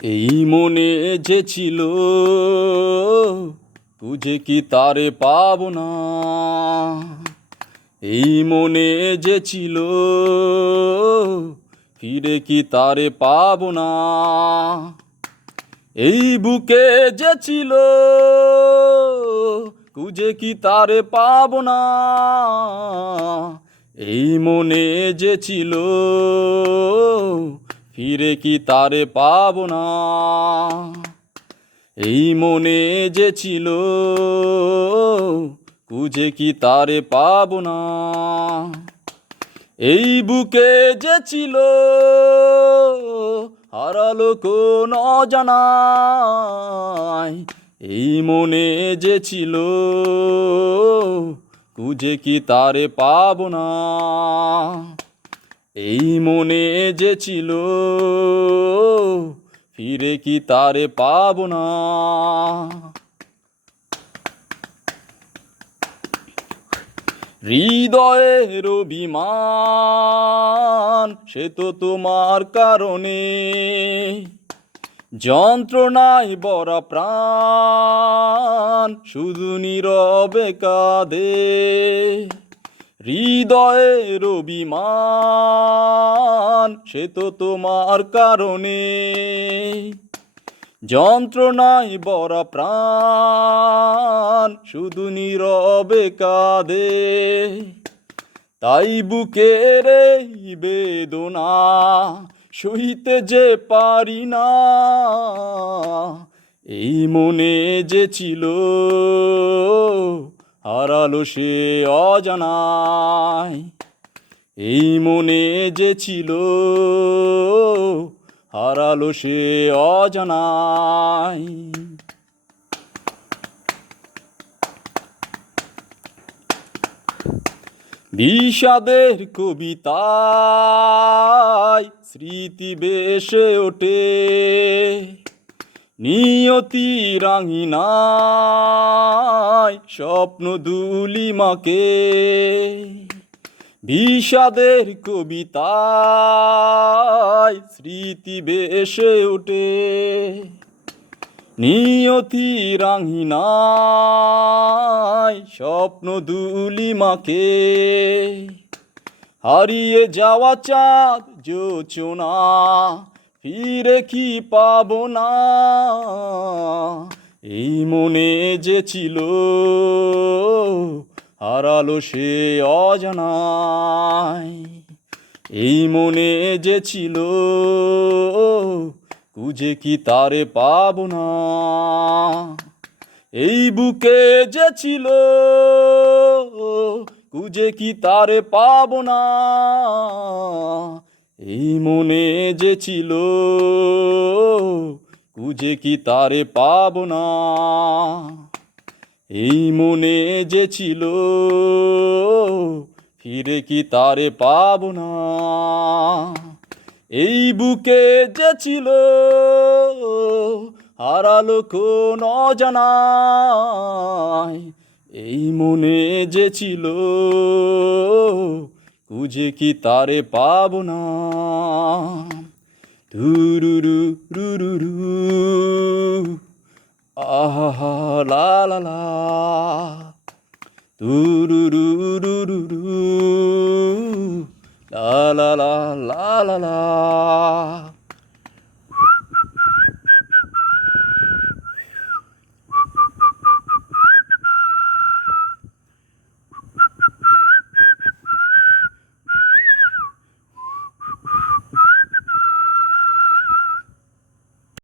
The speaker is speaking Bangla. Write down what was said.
এই মনে যে ছিল খুঁজে কি তারে পাবো না। এই মনে যে ছিল ফিরে কি তারে পাবো না। এই বুকে যে ছিল খুঁজে কি তারে পাবো না। এই মনে যে ছিল ফিরে কি তারে পাবো না। এই মনে যে ছিল খুঁজে কি তারে পাবো না। এই বুকে যে ছিল হারালো কোন অজানায়। এই মনে যে ছিল খুঁজে কি তারে পাবো না। এই মনে যে ছিল ফিরে কি তারে পাবো না। হৃদয়ের অভিমান সে তো তোমার কারণে, যন্ত্রণায় ভরা প্রাণ শুধু নীরবে কাঁদে। হৃদয়ের অভিমান সে তো তোমার কারণে, যন্ত্রণায় ভরা প্রাণ শুধু নীরবে কাঁদে। তাই বুকের এই বেদনা সইতে যে পারি না। এই মনে যে ছিল হারালো সে অজানায়। এই মনে যে ছিল হারালো সে অজানায়। বিষাদের কবিতায় স্মৃতি ভেসে ওঠে, নিয়তি রাঙিনায় স্বপ্ন ধূলিমাকে। বিষাদের কবিতায় স্মৃতি ভেসে ওঠে, নিয়তি রাঙিনায় স্বপ্ন ধূলিমাকে। হারিয়ে যাওয়া চাঁদ জোছনা ফিরে কি পাবো না। এই মনে যে ছিল হারালো সে অজানায়। এই মনে যে ছিল খুঁজে কি তারে পাবো না। এই বুকে যে ছিল খুঁজে কি তারে পাবো না। এই মনে যে ছিল খুঁজে কি তারে পাবো না। এই মনে যে ছিল ফিরে কি তারে পাবো না। এই বুকে যে ছিল হারালো কোন অজানায়। এই মনে যে ছিল খুঁজে কি তারে পাবো না। রুরুরু রুরুরু আহা লা লা লা, রুরুরু রুরুরু লা লা লা লা লা লা।